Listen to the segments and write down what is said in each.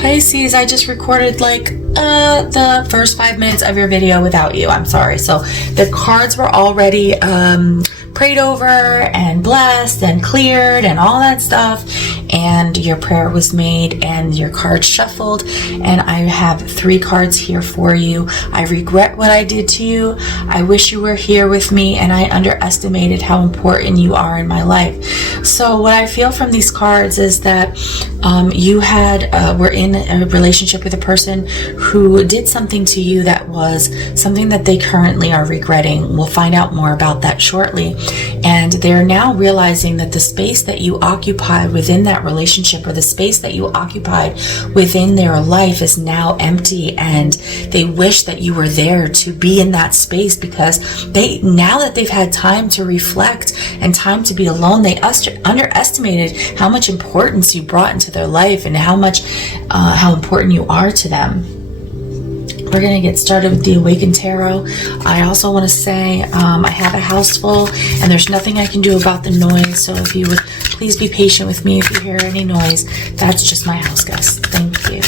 Pisces, I just recorded like the first 5 minutes of your video without you. I'm sorry. So the cards were already prayed over and blessed and cleared and all that stuff, and your prayer was made and your cards shuffled, and I have 3 cards here for you. I regret what I did to you. I wish you were here with me, and I underestimated how important you are in my life. So what I feel from these cards is that you were in a relationship with a person who did something to you that was something that they currently are regretting. We'll find out more about that shortly. And they're now realizing that the space that you occupied within that relationship, or the space that you occupied within their life, is now empty, and they wish that you were there to be in that space, because now that they've had time to reflect and time to be alone, they underestimated how much importance you brought into their life and how important you are to them. We're going to get started with the Awakened Tarot. I also want to say I have a house full, and there's nothing I can do about the noise. So if you would please be patient with me if you hear any noise. That's just my house guest. Thank you.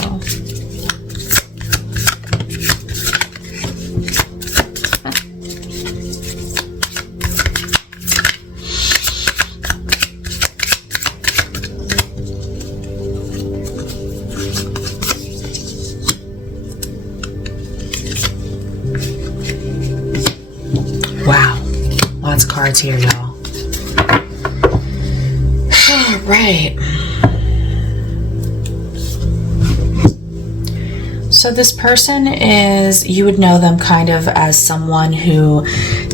Lots of cards here, y'all. All right. So this person you would know them kind of as someone who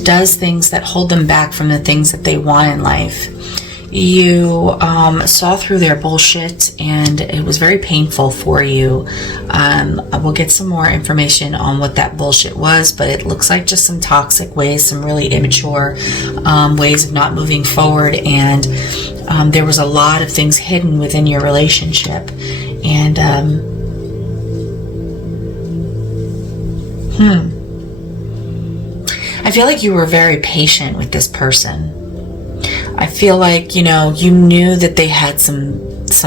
does things that hold them back from the things that they want in life. You saw through their bullshit, and it was very painful for you. We'll get some more information on what that bullshit was, but it looks like just some toxic ways, some really immature ways of not moving forward, and there was a lot of things hidden within your relationship. And I feel like you were very patient with this person. I feel like, you knew that they had some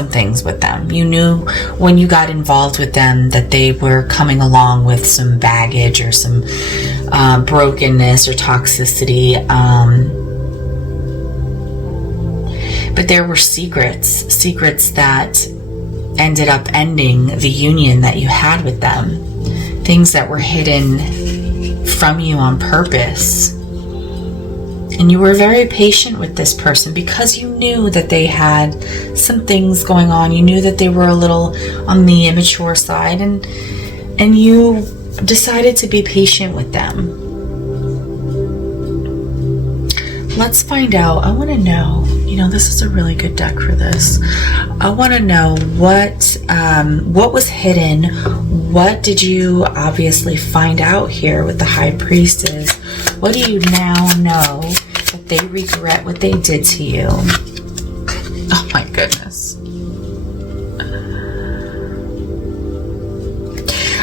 things with them. You knew when you got involved with them that they were coming along with some baggage or some brokenness or toxicity. But there were secrets that ended up ending the union that you had with them. Things that were hidden from you on purpose. And you were very patient with this person because you knew that they had some things going on. You knew that they were a little on the immature side, and you decided to be patient with them. Let's find out. I want to know, this is a really good deck for this. I want to know what was hidden. What did you obviously find out here with the High Priestess? What do you now know that they regret what they did to you? Oh my goodness.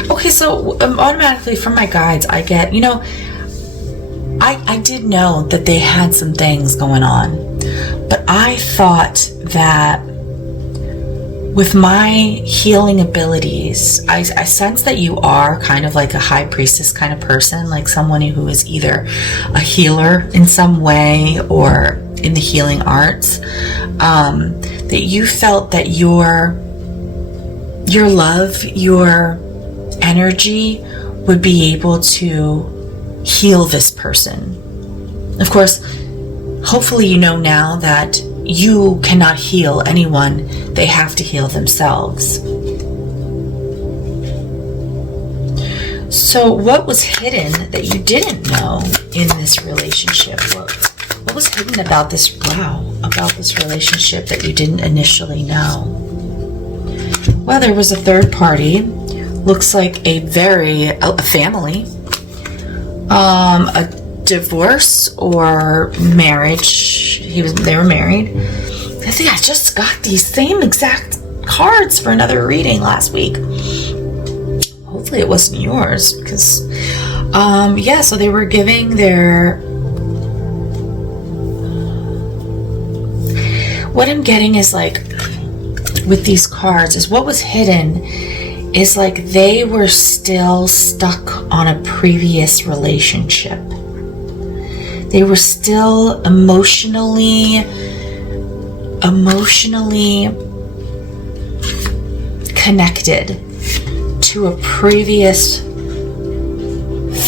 Okay, so automatically from my guides, I get, I did know that they had some things going on, but I thought that with my healing abilities, I sense that you are kind of like a High Priestess kind of person, like someone who is either a healer in some way or in the healing arts, that you felt that your love, your energy would be able to heal this person. Of course, hopefully you know now that you cannot heal anyone. They have to heal themselves. So what was hidden that you didn't know in this relationship? What was hidden about this relationship that you didn't initially know? Well, there was a third party. Looks like a family. A divorce or marriage. They were married. I think I just got these same exact cards for another reading last week. Hopefully it wasn't yours, because so they were giving their, what I'm getting is like with these cards is what was hidden is like they were still stuck on a previous relationship. They were still emotionally connected to a previous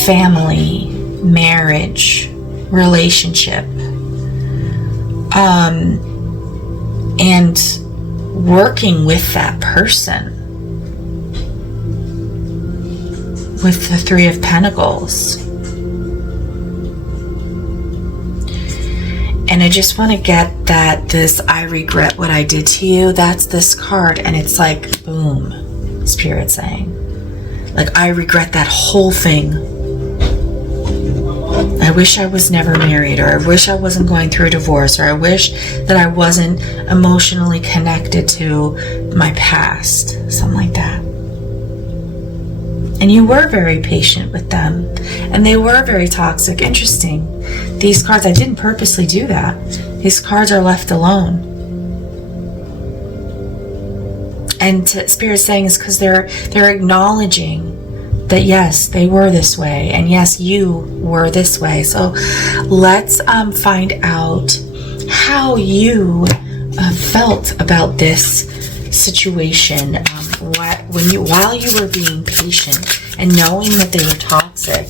family, marriage, relationship, and working with that person, with the Three of Pentacles. And I just want to get that this I regret what I did to you, that's this card. And it's like, boom, Spirit saying, like, I regret that whole thing. I wish I was never married, or I wish I wasn't going through a divorce, or I wish that I wasn't emotionally connected to my past, something like that. And you were very patient with them, and they were very toxic. Interesting. These cards, I didn't purposely do that. These cards are left alone. And Spirit's saying is because they're acknowledging that yes, they were this way, and yes, you were this way. So let's find out how you felt about this situation while you were being patient and knowing that they were toxic.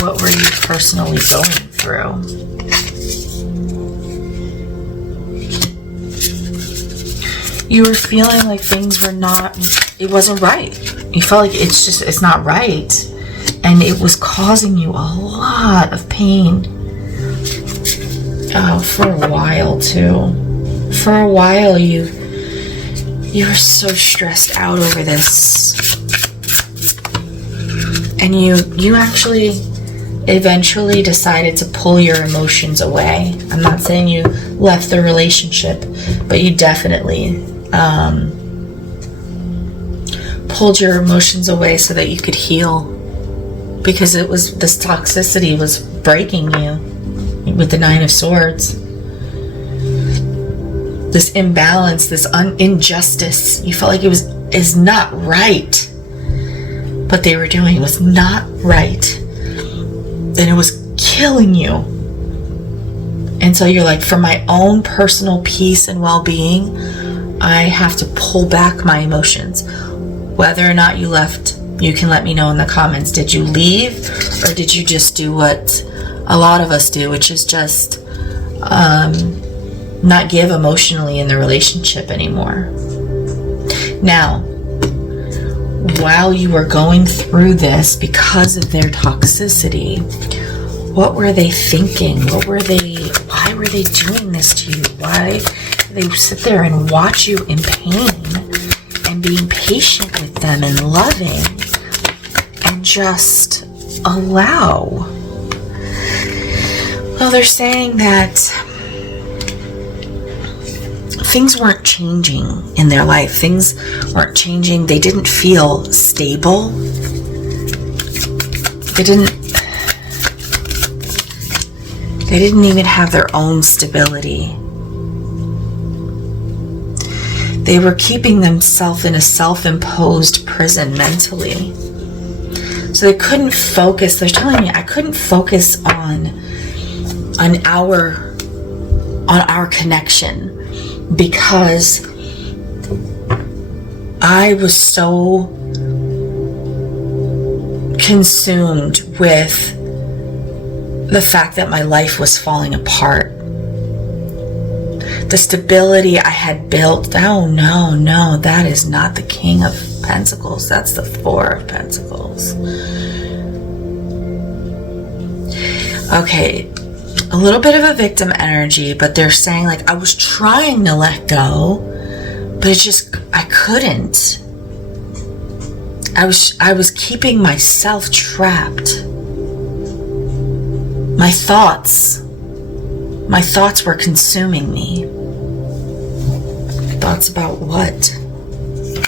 What were you personally going through? You were feeling like things were not, it wasn't right. You felt like it's not right. And it was causing you a lot of pain. Oh, for a while too. For a while you were so stressed out over this. And you actually eventually decided to pull your emotions away. I'm not saying you left the relationship, but you definitely pulled your emotions away so that you could heal, because this toxicity was breaking you with the Nine of Swords. This imbalance, this injustice, you felt like is not right. What they were doing was not right, and it was killing you. And so you're like, for my own personal peace and well-being, I have to pull back my emotions. Whether or not you left, you can let me know in the comments. Did you leave, or did you just do what a lot of us do, which is just not give emotionally in the relationship anymore? Now, while you were going through this because of their toxicity, what were they thinking? Why were they doing this to you? Why did they sit there and watch you in pain and being patient with them and loving and just allow? Well, they're saying that things weren't changing in their life. Things weren't changing. They didn't feel stable. They didn't even have their own stability. They were keeping themselves in a self-imposed prison mentally. So they couldn't focus. They're telling me I couldn't focus on our connection, because I was so consumed with the fact that my life was falling apart. The stability I had built. Oh no, that is not the King of Pentacles. That's the Four of Pentacles. Okay, a little bit of a victim energy, but they're saying like I was trying to let go, but I couldn't. I was keeping myself trapped. My thoughts were consuming me. Thoughts about what?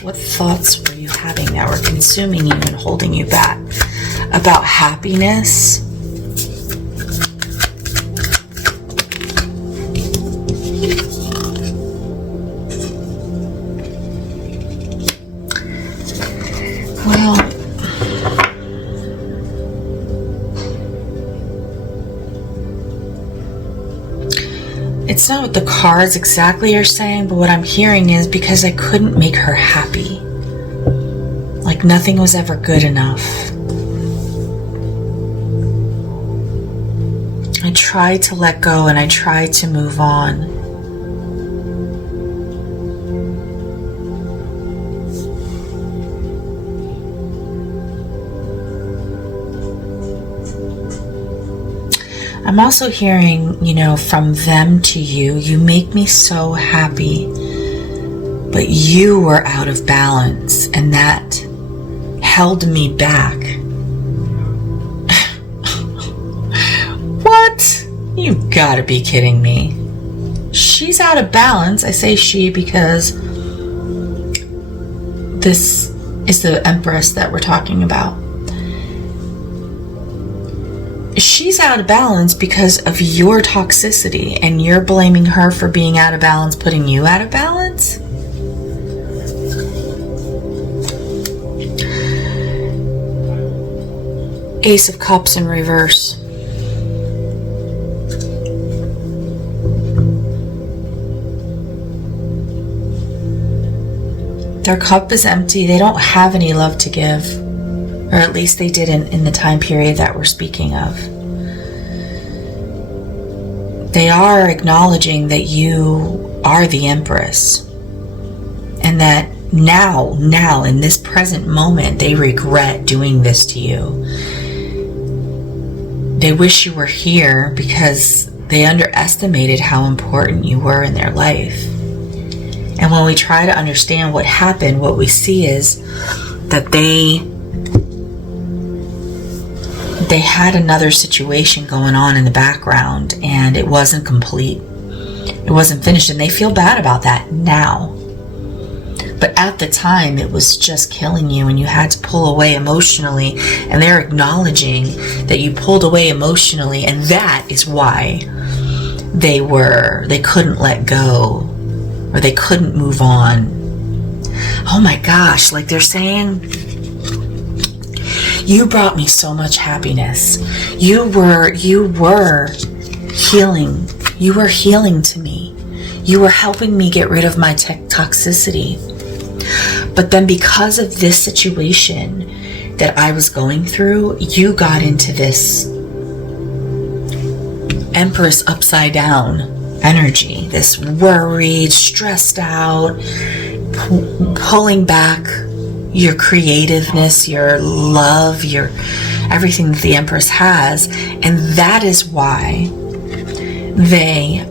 What thoughts were you having that were consuming you and holding you back? About happiness? Well, it's not what the cards exactly are saying, but what I'm hearing is because I couldn't make her happy. Like nothing was ever good enough. I tried to let go and I tried to move on. I'm also hearing, you know, from them to you, you make me so happy, but you were out of balance and that held me back. What? You've got to be kidding me. She's out of balance. I say she because this is the Empress that we're talking about. She's out of balance because of your toxicity, and you're blaming her for being out of balance, putting you out of balance? Ace of Cups in reverse. Their cup is empty. They don't have any love to give. Or at least they didn't in the time period that we're speaking of. They are acknowledging that you are the Empress. And that now, in this present moment, they regret doing this to you. They wish you were here because they underestimated how important you were in their life. And when we try to understand what happened, what we see is that they had another situation going on in the background and it wasn't complete. It wasn't finished, and they feel bad about that now. But at the time, it was just killing you and you had to pull away emotionally, and they're acknowledging that you pulled away emotionally, and that is why they couldn't let go, or they couldn't move on. Oh my gosh, like they're saying, you brought me so much happiness. You were healing. You were healing to me. You were helping me get rid of my toxicity. But then because of this situation that I was going through, you got into this Empress upside down energy. This worried, stressed out, pulling back your creativeness, your love, your everything that the Empress has. And that is why they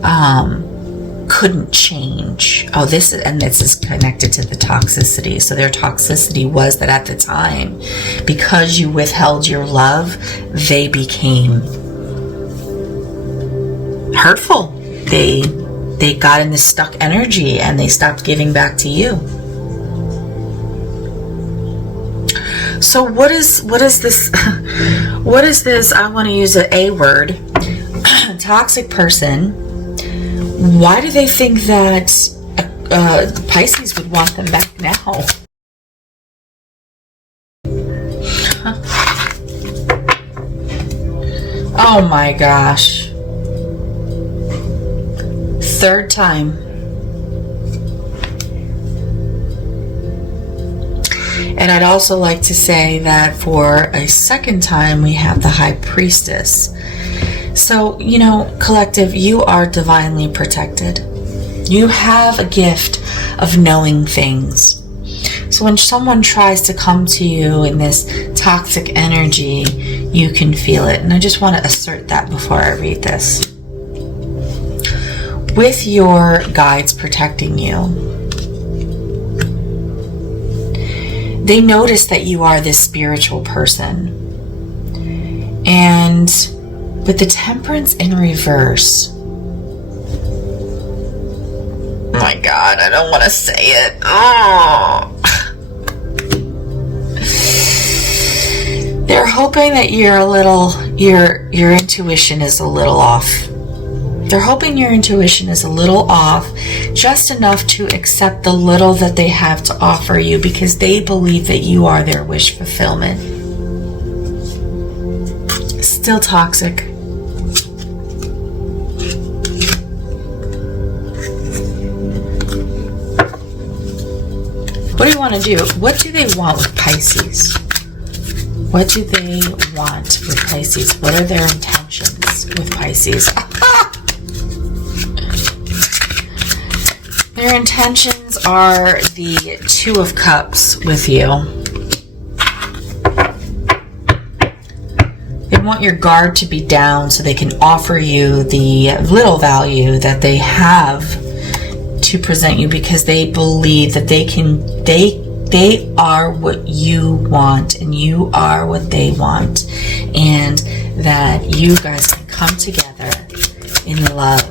couldn't change. Oh, this is connected to the toxicity. So their toxicity was that at the time, because you withheld your love, they became hurtful. They got in this stuck energy and they stopped giving back to you. So what is this? What is this? I want to use an A word. Toxic person. Why do they think that Pisces would want them back now? Oh my gosh. Third time. And I'd also like to say that for a second time, we have the High Priestess. So, you know, collective, you are divinely protected. You have a gift of knowing things. So when someone tries to come to you in this toxic energy, you can feel it. And I just want to assert that before I read this. With your guides protecting you, they notice that you are this spiritual person. And with the Temperance in reverse, oh my God, I don't want to say it. Oh. They're hoping that your intuition is a little off. They're hoping your intuition is a little off, just enough to accept the little that they have to offer you because they believe that you are their wish fulfillment. Still toxic. What do you want to do? What do they want with Pisces? What do they want with Pisces? What are their intentions with Pisces? Their intentions are the Two of Cups with you. They want your guard to be down so they can offer you the little value that they have to present you because they believe that they are what you want and you are what they want, and that you guys can come together in love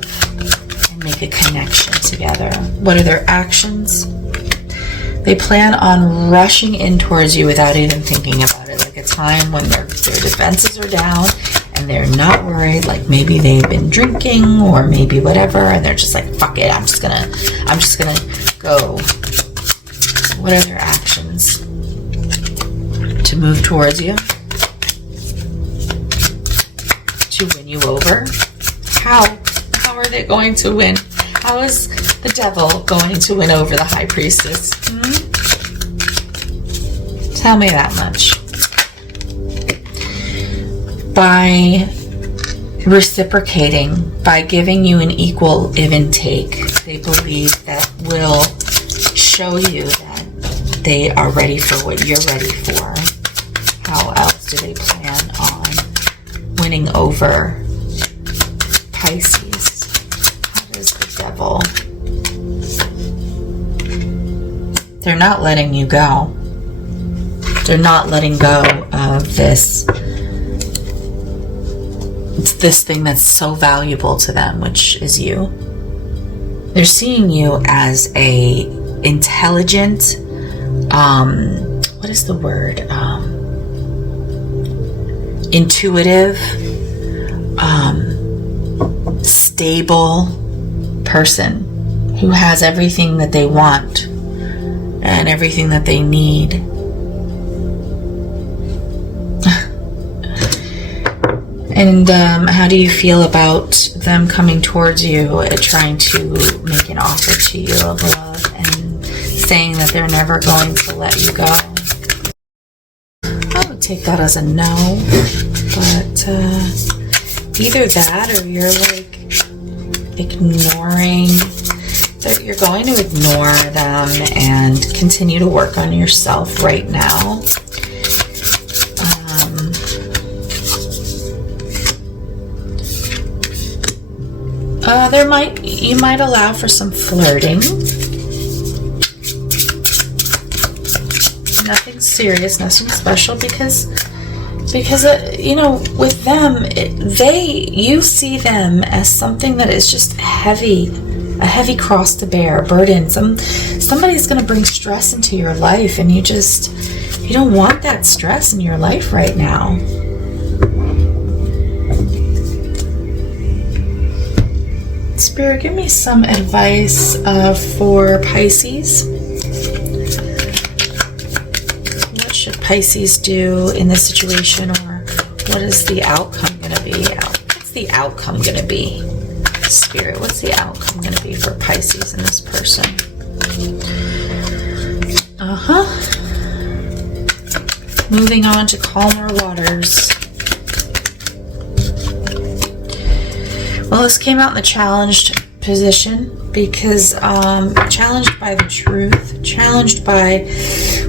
and make a connection together. What are their actions? They plan on rushing in towards you without even thinking about it, like a time when their defenses are down and they're not worried, like maybe they've been drinking or maybe whatever, and they're just like, fuck it, I'm just gonna go. What are their actions? To move towards you? To win you over? How? How are they going to win? How is the devil going to win over the High Priestess? Tell me that much. By reciprocating, by giving you an equal give and take. They believe that will show you that they are ready for what you're ready for. How else do they plan on winning over Pisces? How does the devil? They're not letting you go. They're not letting go of this. It's this thing that's so valuable to them, which is you. They're seeing you as a intelligent, what is the word? Intuitive, stable person who has everything that they want and everything that they need. And how do you feel about them coming towards you, trying to make an offer to you of love and saying that they're never going to let you go? I would take that as a no, but either that or you're like ignoring, you're going to ignore them and continue to work on yourself right now. You might allow for some flirting. Nothing serious, nothing special, because you know, with them, you see them as something that is just heavy, a heavy cross to bear, a burden. Somebody's going to bring stress into your life, and you don't want that stress in your life right now. Spirit, give me some advice for Pisces. What should Pisces do in this situation, or what is the outcome going to be? What's the outcome going to be? Spirit, what's the outcome going to be for Pisces and this person? Moving on to calmer waters. Well, this came out in the challenged position because challenged by the truth, challenged by, if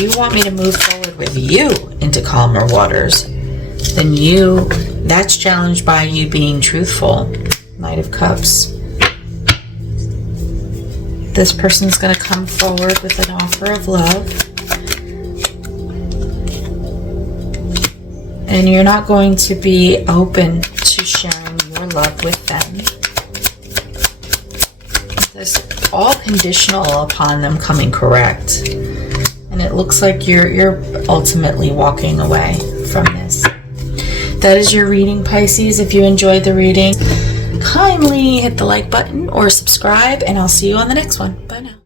you want me to move forward with you into calmer waters, then that's challenged by you being truthful. Knight of Cups. This person's going to come forward with an offer of love. And you're not going to be open to sharing your love with them. This is all conditional upon them coming correct. And it looks like you're ultimately walking away from this. that is your reading, Pisces. If you enjoyed the reading, kindly hit the like button or subscribe, and I'll see you on the next one. Bye now.